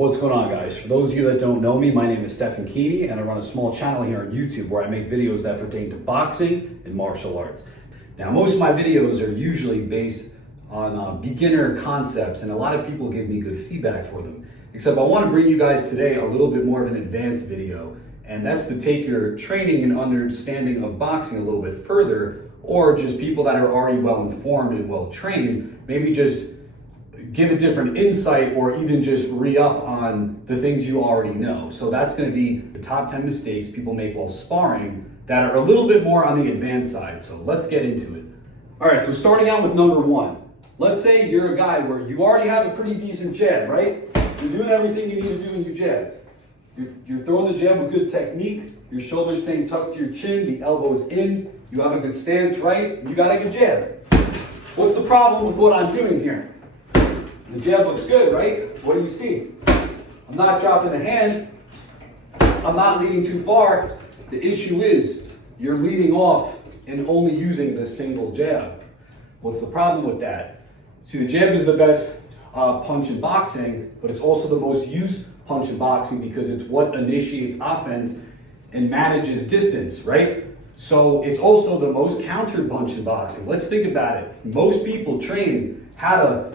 What's going on, guys? For those of you that don't know me, my name is Stephen Keeney, and I run a small channel here on YouTube where I make videos that pertain to boxing and martial arts. Now, most of my videos are usually based on beginner concepts, and a lot of people give me good feedback for them. Except I want to bring you guys today a little bit more of an advanced video, and that's to take your training and understanding of boxing a little bit further, or just people that are already well informed and well trained, maybe just give a different insight or even just re-up on the things you already know. So that's going to be the top 10 mistakes people make while sparring that are a little bit more on the advanced side. So let's get into it. All right, so starting out with number one. Let's say you're a guy where you already have a pretty decent jab, right? You're doing everything you need to do in your jab. You're throwing the jab with good technique, your shoulders staying tucked to your chin, the elbows in, you have a good stance, right? You got a good jab. What's the problem with what I'm doing here? The jab looks good, right? What do you see? I'm not dropping the hand. I'm not leading too far. The issue is you're leading off and only using the single jab. What's the problem with that? See, the jab is the best punch in boxing, but it's also the most used punch in boxing because it's what initiates offense and manages distance, right? So it's also the most countered punch in boxing. Let's think about it. Most people train how to,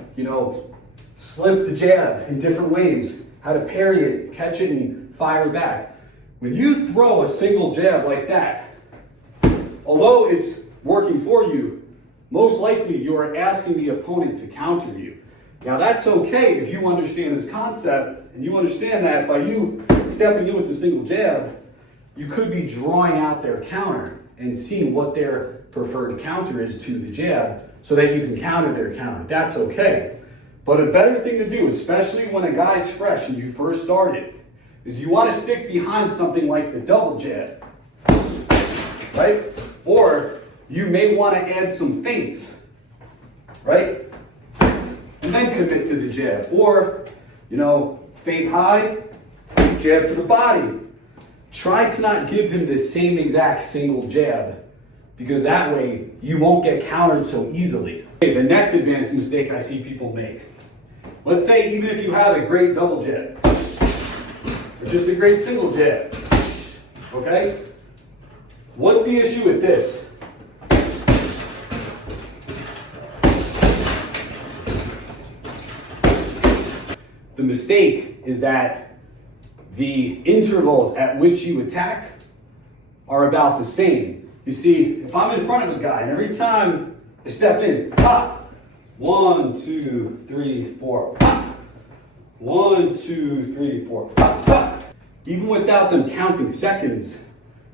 slip the jab in different ways, how to parry it, catch it, and fire back. When you throw a single jab like that, although it's working for you, most likely you are asking the opponent to counter you. Now that's okay if you understand this concept and you understand that by you stepping in with the single jab, you could be drawing out their counter and seeing what their preferred counter is to the jab so that you can counter their counter. That's okay. But a better thing to do, especially when a guy's fresh and you first started, is you want to stick behind something like the double jab, right? Or you may want to add some feints, right? And then commit to the jab. Or, feint high, jab to the body. Try to not give him the same exact single jab, because that way you won't get countered so easily. Okay, the next advanced mistake I see people make. Let's say even if you have a great double jab, or just a great single jab, okay? What's the issue with this? The mistake is that the intervals at which you attack are about the same. You see, if I'm in front of a guy and every time I step in, pop, 1, 2, 3, 4, pop. 1, 2, 3, 4, pop, pop. Even without them counting seconds,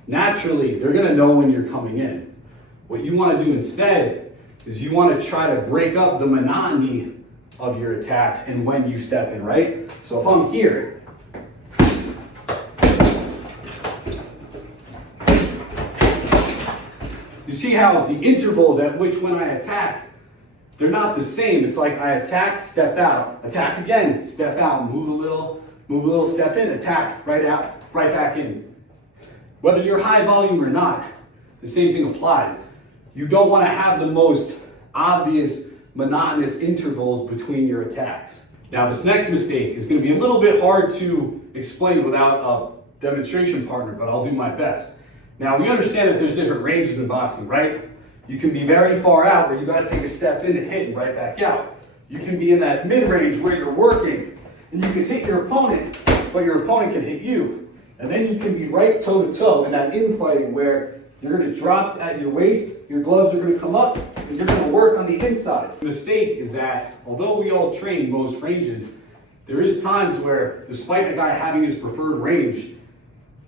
naturally, they're gonna know when you're coming in. What you wanna do instead is you wanna try to break up the monotony of your attacks and when you step in, right? So if I'm here, you see how the intervals at which when I attack, they're not the same. It's like I attack, step out, attack again, step out, move a little, step in, attack, right out, right back in. Whether you're high volume or not, the same thing applies. You don't want to have the most obvious monotonous intervals between your attacks. Now this next mistake is going to be a little bit hard to explain without a demonstration partner, but I'll do my best. Now we understand that there's different ranges in boxing, right? You can be very far out where you got to take a step in and hit and right back out. You can be in that mid-range where you're working and you can hit your opponent, but your opponent can hit you. And then you can be right toe-to-toe in that infighting where you're going to drop at your waist, your gloves are going to come up, and you're going to work on the inside. The mistake is that although we all train most ranges, there is times where despite a guy having his preferred range,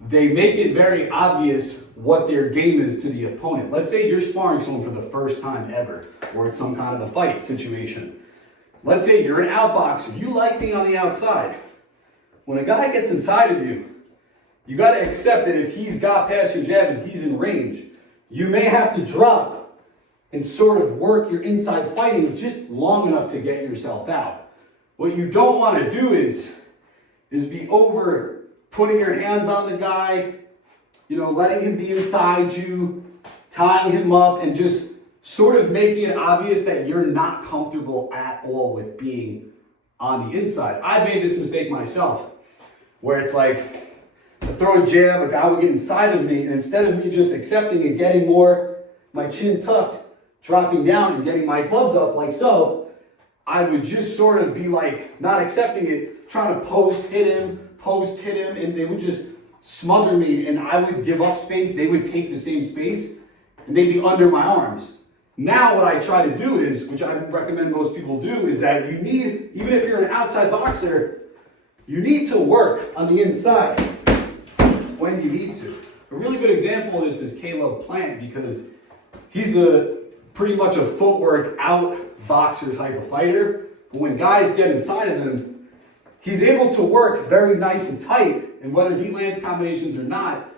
they make it very obvious what their game is to the opponent. Let's say you're sparring someone for the first time ever, or it's some kind of a fight situation. Let's say you're an outboxer. You like being on the outside. When a guy gets inside of you, you got to accept that if he's got past your jab and he's in range, you may have to drop and sort of work your inside fighting just long enough to get yourself out. What you don't want to do is be over putting your hands on the guy, letting him be inside you, tying him up, and just sort of making it obvious that you're not comfortable at all with being on the inside. I made this mistake myself, where it's like, I throw a jab, a guy would get inside of me, and instead of me just accepting and getting more, my chin tucked, dropping down and getting my gloves up like so, I would just sort of be like, not accepting it, trying to post hit him, and they would just smother me, and I would give up space, they would take the same space, and they'd be under my arms. Now what I try to do is, which I recommend most people do, is that you need, even if you're an outside boxer, you need to work on the inside when you need to. A really good example of this is Caleb Plant, because he's pretty much a footwork out boxer type of fighter. But when guys get inside of him, he's able to work very nice and tight, and whether he lands combinations or not,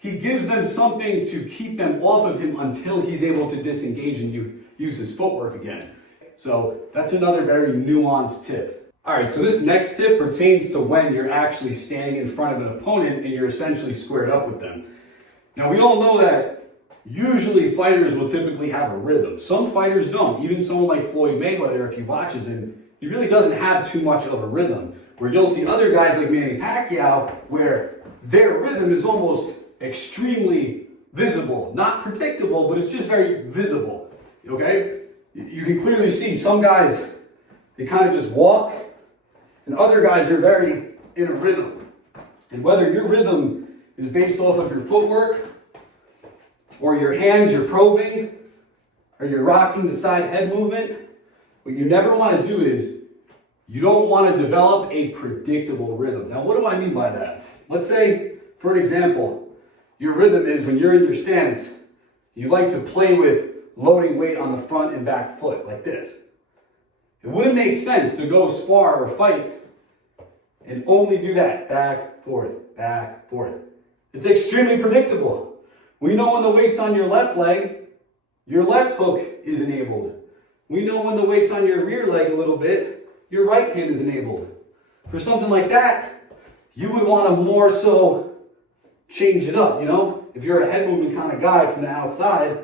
he gives them something to keep them off of him until he's able to disengage and use his footwork again. So that's another very nuanced tip. All right, so this next tip pertains to when you're actually standing in front of an opponent and you're essentially squared up with them. Now, we all know that usually fighters will typically have a rhythm. Some fighters don't. Even someone like Floyd Mayweather, if he watches him, he really doesn't have too much of a rhythm. Where you'll see other guys like Manny Pacquiao, where their rhythm is almost extremely visible. Not predictable, but it's just very visible, okay? You can clearly see some guys, they kind of just walk, and other guys are very in a rhythm. And whether your rhythm is based off of your footwork, or your hands, you're probing, or you're rocking the side head movement, what you never want to do is, you don't want to develop a predictable rhythm. Now, what do I mean by that? Let's say, for an example, your rhythm is when you're in your stance, you like to play with loading weight on the front and back foot, like this. It wouldn't make sense to go spar or fight and only do that, back, forth, back, forth. It's extremely predictable. We know when the weight's on your left leg, your left hook is enabled. We know when the weight's on your rear leg a little bit, your right hand is enabled. For something like that, you would want to more so change it up, you know? If you're a head movement kind of guy from the outside,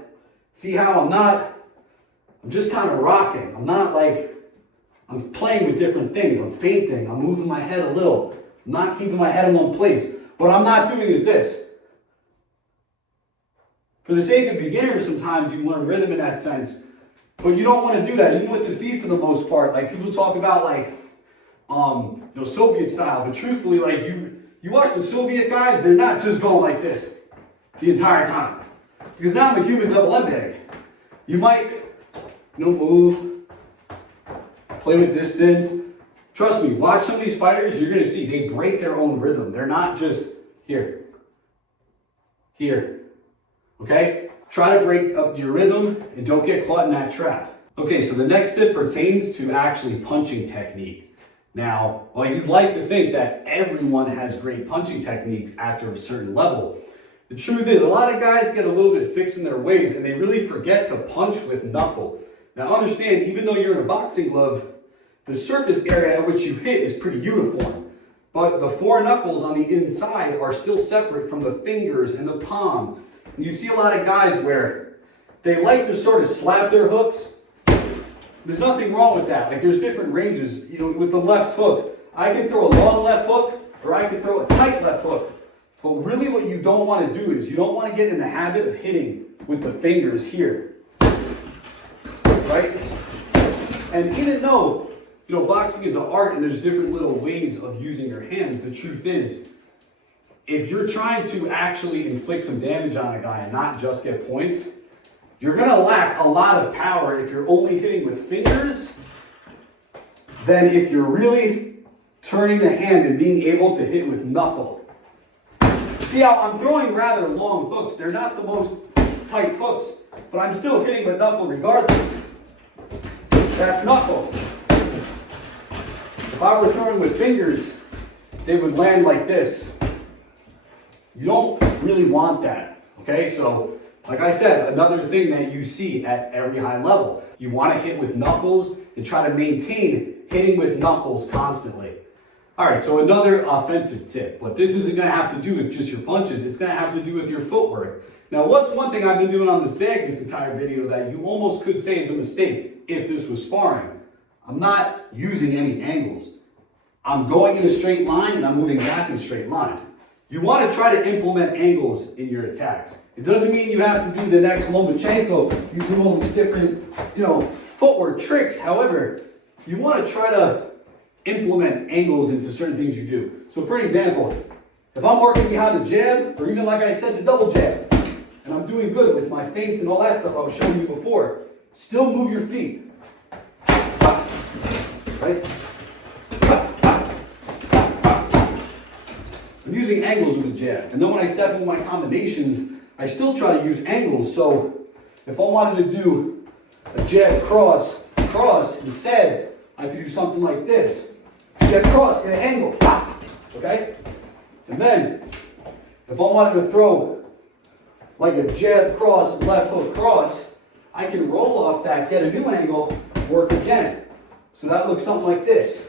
see how I'm just kind of rocking. I'm not like, I'm playing with different things. I'm feinting. I'm moving my head a little. I'm not keeping my head in one place. What I'm not doing is this. For the sake of beginners, sometimes you learn rhythm in that sense, but you don't want to do that, even with the feet for the most part. Like people talk about like, Soviet style, but truthfully, like you watch the Soviet guys, they're not just going like this the entire time. Because now I'm a human double end peg. You might, move, play with distance. Trust me, watch some of these fighters, you're going to see they break their own rhythm. They're not just here, okay? Try to break up your rhythm and don't get caught in that trap. Okay, so the next tip pertains to actually punching technique. Now, while you'd like to think that everyone has great punching techniques after a certain level, the truth is a lot of guys get a little bit fixed in their ways and they really forget to punch with knuckle. Now understand, even though you're in a boxing glove, the surface area at which you hit is pretty uniform. But the four knuckles on the inside are still separate from the fingers and the palm. And you see a lot of guys where they like to sort of slap their hooks. There's nothing wrong with that. Like there's different ranges. With the left hook, I can throw a long left hook or I can throw a tight left hook. But really what you don't want to do is you don't want to get in the habit of hitting with the fingers here. Right? And even though, boxing is an art and there's different little ways of using your hands, the truth is, if you're trying to actually inflict some damage on a guy and not just get points, you're going to lack a lot of power if you're only hitting with fingers than if you're really turning the hand and being able to hit with knuckle. See how I'm throwing rather long hooks. They're not the most tight hooks, but I'm still hitting with knuckle regardless. That's knuckle. If I were throwing with fingers, they would land like this. You don't really want that, okay? So, like I said, another thing that you see at every high level, you want to hit with knuckles and try to maintain hitting with knuckles constantly. All right, so another offensive tip. What this isn't going to have to do with just your punches, it's going to have to do with your footwork. Now, what's one thing I've been doing on this bag this entire video that you almost could say is a mistake if this was sparring? I'm not using any angles. I'm going in a straight line and I'm moving back in a straight line. You want to try to implement angles in your attacks. It doesn't mean you have to do the next Lomachenko using all these different, footwork tricks. However, you want to try to implement angles into certain things you do. So for example, if I'm working behind the jab, or even like I said, the double jab, and I'm doing good with my feints and all that stuff I was showing you before, still move your feet. Right? I'm using angles with the jab. And then when I step into my combinations, I still try to use angles. So if I wanted to do a jab cross, instead, I could do something like this. Jab cross, get an angle. Okay? And then, if I wanted to throw like a jab cross, left hook cross, I can roll off that, get a new angle, work again. So that looks something like this.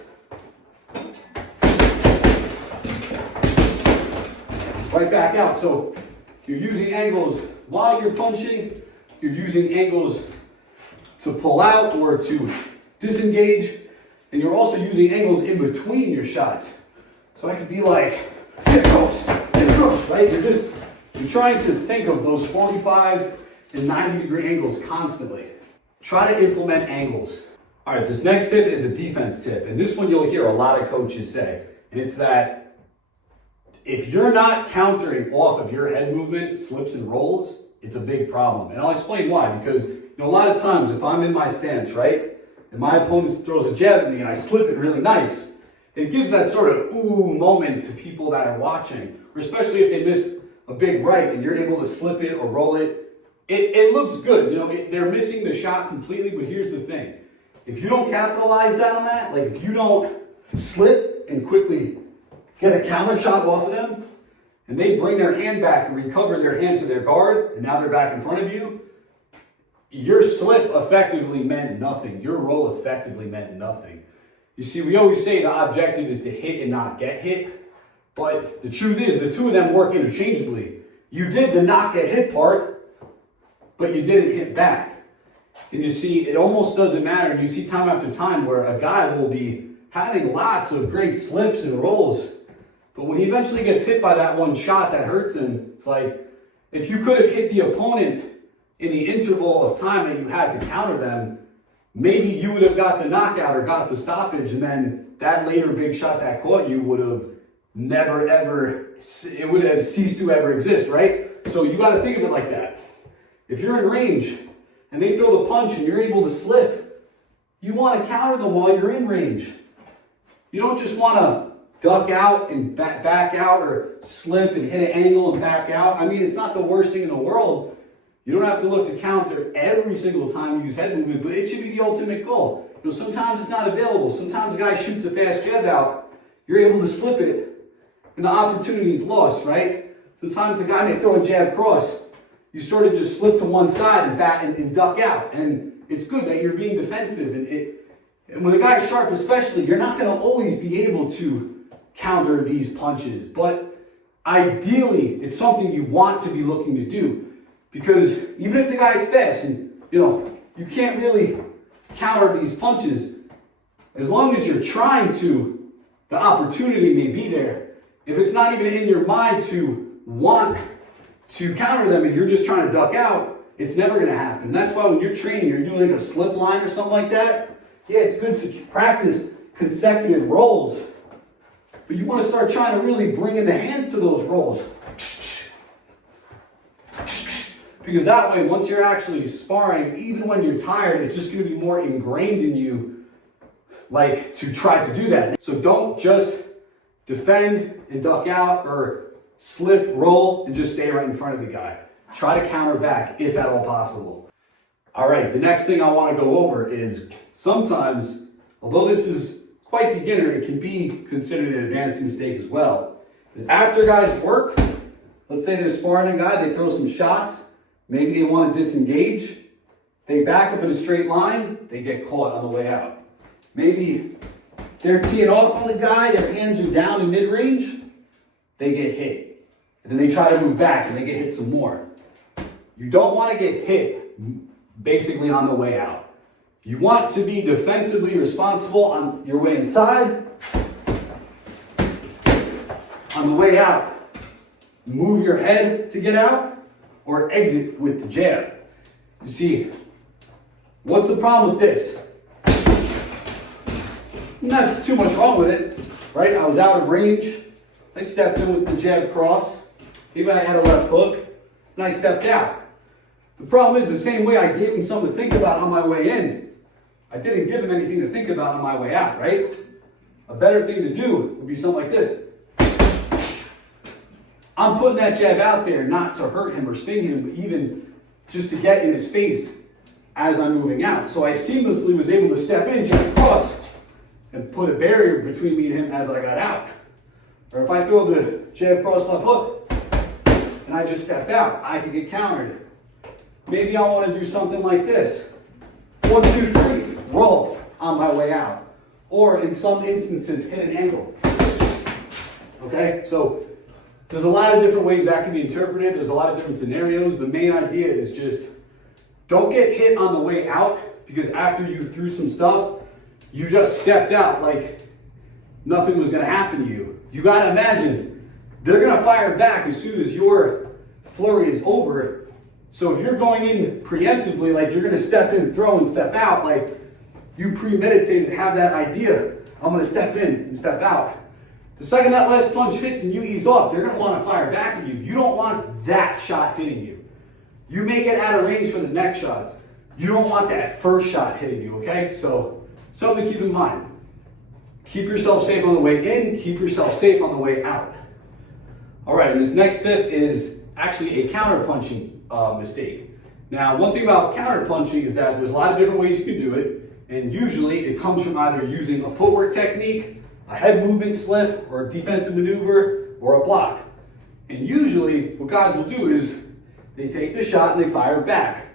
Right back out. So you're using angles while you're punching, you're using angles to pull out or to disengage, and you're also using angles in between your shots. So I could be like, right? You're trying to think of those 45 and 90-degree angles constantly. Try to implement angles. All right, this next tip is a defense tip, and this one you'll hear a lot of coaches say, and it's that if you're not countering off of your head movement, slips and rolls, it's a big problem. And I'll explain why, because a lot of times if I'm in my stance, right, and my opponent throws a jab at me and I slip it really nice, it gives that sort of ooh moment to people that are watching, or especially if they miss a big right and you're able to slip it or roll it. It looks good. They're missing the shot completely, but here's the thing. If you don't capitalize on that, like if you don't slip and quickly get a counter shot off of them, and they bring their hand back and recover their hand to their guard, and now they're back in front of you, your slip effectively meant nothing. Your roll effectively meant nothing. You see, we always say the objective is to hit and not get hit, but the truth is the two of them work interchangeably. You did the not get hit part, but you didn't hit back. And you see, it almost doesn't matter. And you see time after time where a guy will be having lots of great slips and rolls, but when he eventually gets hit by that one shot that hurts him, it's like, if you could have hit the opponent in the interval of time that you had to counter them, maybe you would have got the knockout or got the stoppage, and then that later big shot that caught you would have never ever, it would have ceased to ever exist, right? So you got to think of it like that. If you're in range and they throw the punch and you're able to slip, you want to counter them while you're in range. You don't just want to duck out and back out, or slip and hit an angle and back out. I mean, it's not the worst thing in the world. You don't have to look to counter every single time you use head movement, but it should be the ultimate goal. Sometimes it's not available. Sometimes a guy shoots a fast jab out, you're able to slip it, and the opportunity's lost, right? Sometimes the guy may throw a jab cross. You sort of just slip to one side and back and duck out. And it's good that you're being defensive. And when the guy's sharp especially, you're not going to always be able to counter these punches. But ideally, it's something you want to be looking to do. Because even if the guy's fast and, you can't really counter these punches, as long as you're trying to, the opportunity may be there. If it's not even in your mind to want to counter them and you're just trying to duck out, it's never going to happen. That's why when you're training, you're doing like a slip line or something like that, yeah, it's good to practice consecutive rolls. But you want to start trying to really bring in the hands to those rolls. Because that way, once you're actually sparring, even when you're tired, it's just going to be more ingrained in you, like, to try to do that. So don't just defend and duck out, or slip, roll, and just stay right in front of the guy. Try to counter back, if at all possible. All right, the next thing I want to go over is sometimes, although this is quite beginner, it can be considered an advanced mistake as well. Is after guys work, let's say they're sparring a guy, they throw some shots, maybe they want to disengage, they back up in a straight line, they get caught on the way out. Maybe they're teeing off on the guy, their hands are down in mid-range, they get hit. And then they try to move back and they get hit some more. You don't want to get hit basically on the way out. You want to be defensively responsible on your way inside. On the way out, move your head to get out or exit with the jab. You see, what's the problem with this? Not too much wrong with it, right? I was out of range. I stepped in with the jab cross. Maybe I had a left hook, and I stepped out. The problem is the same way I gave him something to think about on my way in, I didn't give him anything to think about on my way out, right? A better thing to do would be something like this. I'm putting that jab out there not to hurt him or sting him, but even just to get in his face as I'm moving out. So I seamlessly was able to step in, jab cross, and put a barrier between me and him as I got out. Or if I throw the jab cross left hook, and I just stepped out, I could get countered. Maybe I want to do something like this. 1, 2, 3, roll on my way out. Or in some instances, hit an angle. Okay, so there's a lot of different ways that can be interpreted. There's a lot of different scenarios. The main idea is just don't get hit on the way out, because after you threw some stuff, you just stepped out like nothing was going to happen to you. You got to imagine they're going to fire back as soon as your flurry is over. So if you're going in preemptively, like you're going to step in, throw, and step out, like you premeditated, have that idea, I'm going to step in and step out. The second that last punch hits and you ease off, they're going to want to fire back at you. You don't want that shot hitting you. You may get out of range for the next shots. You don't want that first shot hitting you, okay? So something to keep in mind. Keep yourself safe on the way in, keep yourself safe on the way out. All right, and this next tip is actually a counter-punching mistake. Now, one thing about counter-punching is that there's a lot of different ways you can do it, and usually it comes from either using a footwork technique, a head movement slip, or a defensive maneuver, or a block. And usually what guys will do is they take the shot and they fire back.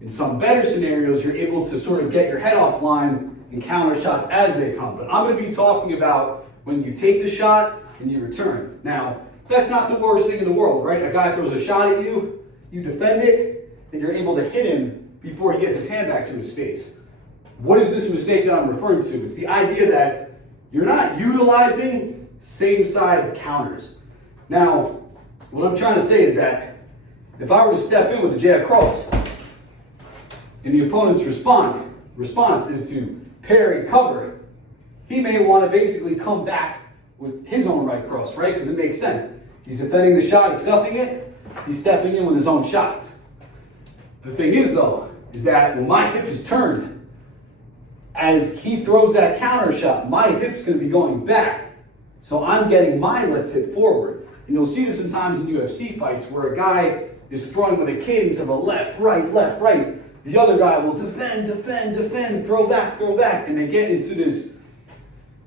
In some better scenarios, you're able to sort of get your head off line and counter shots as they come. But I'm going to be talking about when you take the shot and you return. Now, that's not the worst thing in the world, right? A guy throws a shot at you, you defend it, and you're able to hit him before he gets his hand back to his face. What is this mistake that I'm referring to? It's the idea that you're not utilizing same side counters. Now, what I'm trying to say is that if I were to step in with a jab cross, and the opponent's response is to parry cover, he may want to basically come back with his own right cross, right? Because it makes sense. He's defending the shot, he's stuffing it, he's stepping in with his own shots. The thing is though, is that when my hip is turned, as he throws that counter shot, my hip's going to be going back. So I'm getting my left hip forward. And you'll see this sometimes in UFC fights where a guy is throwing with a cadence of a left, right, left, right. The other guy will defend, defend, defend, throw back, and they get into this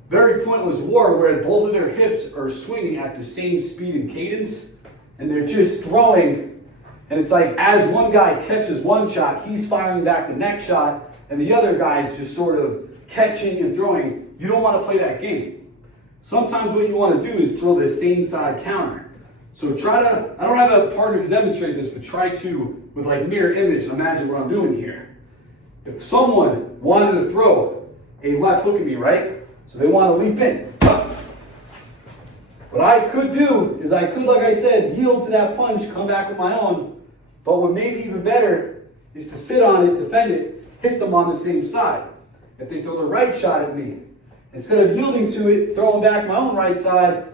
very pointless war where both of their hips are swinging at the same speed and cadence, and they're just throwing, and it's like as one guy catches one shot, he's firing back the next shot, and the other guy's just sort of catching and throwing. You don't want to play that game. Sometimes what you want to do is throw the same side counter. So try to, I don't have a partner to demonstrate this, but try to, with like mirror image, imagine what I'm doing here. If someone wanted to throw a left hook at me, right? So they want to leap in. What I could do is I could, like I said, yield to that punch, come back with my own, but what may be even better is to sit on it, defend it, hit them on the same side. If they throw the right shot at me, instead of yielding to it, throwing back my own right side,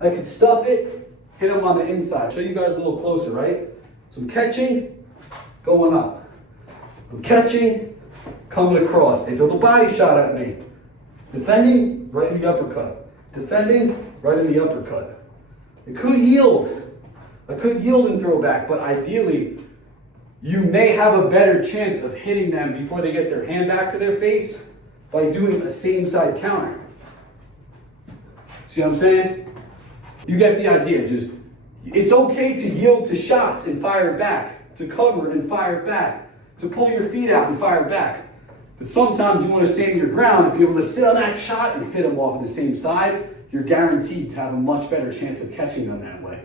I could stuff it, hit them on the inside. Show you guys a little closer, right? So I'm catching, going up. I'm catching, coming across. They throw the body shot at me. Defending, right in the uppercut. Defending, right in the uppercut. I could yield. I could yield and throw back, but ideally, you may have a better chance of hitting them before they get their hand back to their face by doing a same side counter. See what I'm saying? You get the idea. Just, it's okay to yield to shots and fire back, to cover and fire back, to pull your feet out and fire back. But sometimes you want to stand your ground and be able to sit on that shot and hit them off of the same side. You're guaranteed to have a much better chance of catching them that way.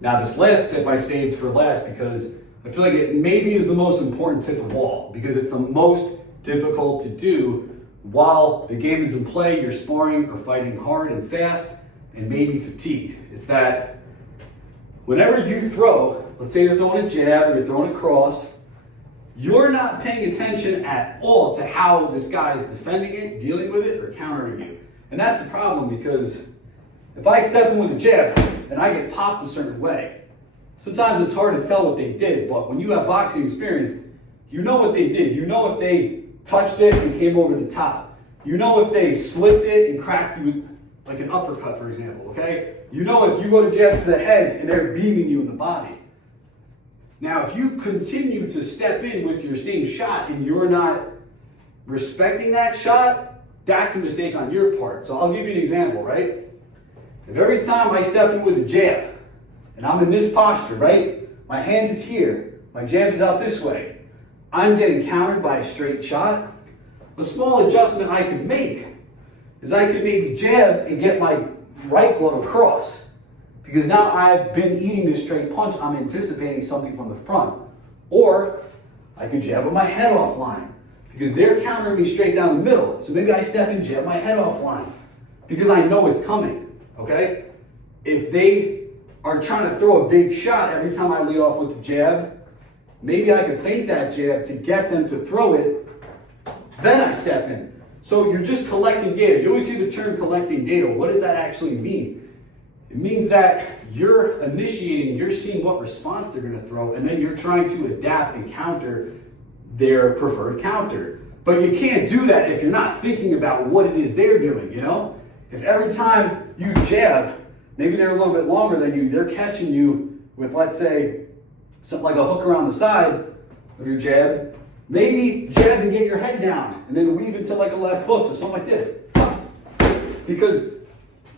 Now this last tip I saved for last because I feel like it maybe is the most important tip of all, because it's the most difficult to do while the game is in play, you're sparring or fighting hard and fast and maybe fatigued. It's that whenever you throw, let's say you're throwing a jab or you're throwing a cross, you're not paying attention at all to how this guy is defending it, dealing with it, or countering you. And that's the problem, because if I step in with a jab and I get popped a certain way, sometimes it's hard to tell what they did, but when you have boxing experience, you know what they did. You know if they touched it and came over the top. You know if they slipped it and cracked you with like an uppercut, for example, okay? You know if you go to jab to the head and they're beaming you in the body. Now, if you continue to step in with your same shot and you're not respecting that shot, that's a mistake on your part. So I'll give you an example, right? If every time I step in with a jab and I'm in this posture, right? My hand is here, my jab is out this way. I'm getting countered by a straight shot. A small adjustment I could make is I could maybe jab and get my right glove across. Because now I've been eating this straight punch, I'm anticipating something from the front. Or I could jab with my head offline, because they're countering me straight down the middle. So maybe I step in, jab my head offline, because I know it's coming, okay? If they are trying to throw a big shot every time I lead off with the jab, maybe I could feint that jab to get them to throw it, then I step in. So you're just collecting data. You always hear the term collecting data. What does that actually mean? It means that you're initiating, you're seeing what response they're going to throw, and then you're trying to adapt and counter their preferred counter. But you can't do that if you're not thinking about what it is they're doing, you know? If every time you jab, maybe they're a little bit longer than you, they're catching you with, let's say, something like a hook around the side of your jab, maybe jab and get your head down, and then weave into like a left hook or something like this. Because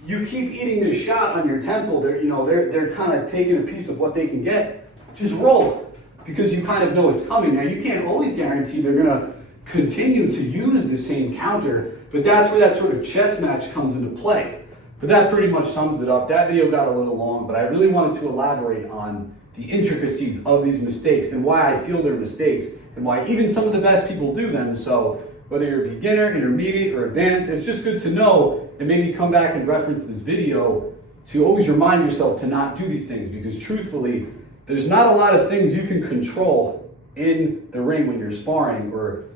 you keep eating this shot on your temple, they're kind of taking a piece of what they can get. Just roll, because you kind of know it's coming. Now, you can't always guarantee they're going to continue to use the same counter, but that's where that sort of chess match comes into play. But that pretty much sums it up. That video got a little long, but I really wanted to elaborate on the intricacies of these mistakes and why I feel they're mistakes and why even some of the best people do them. So whether you're a beginner, intermediate, or advanced, it's just good to know and maybe come back and reference this video to always remind yourself to not do these things, because truthfully, there's not a lot of things you can control in the ring when you're sparring or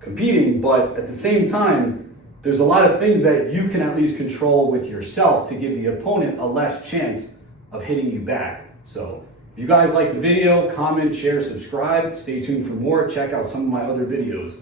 competing, but at the same time, there's a lot of things that you can at least control with yourself to give the opponent a less chance of hitting you back. So if you guys like the video, comment, share, subscribe, stay tuned for more, check out some of my other videos.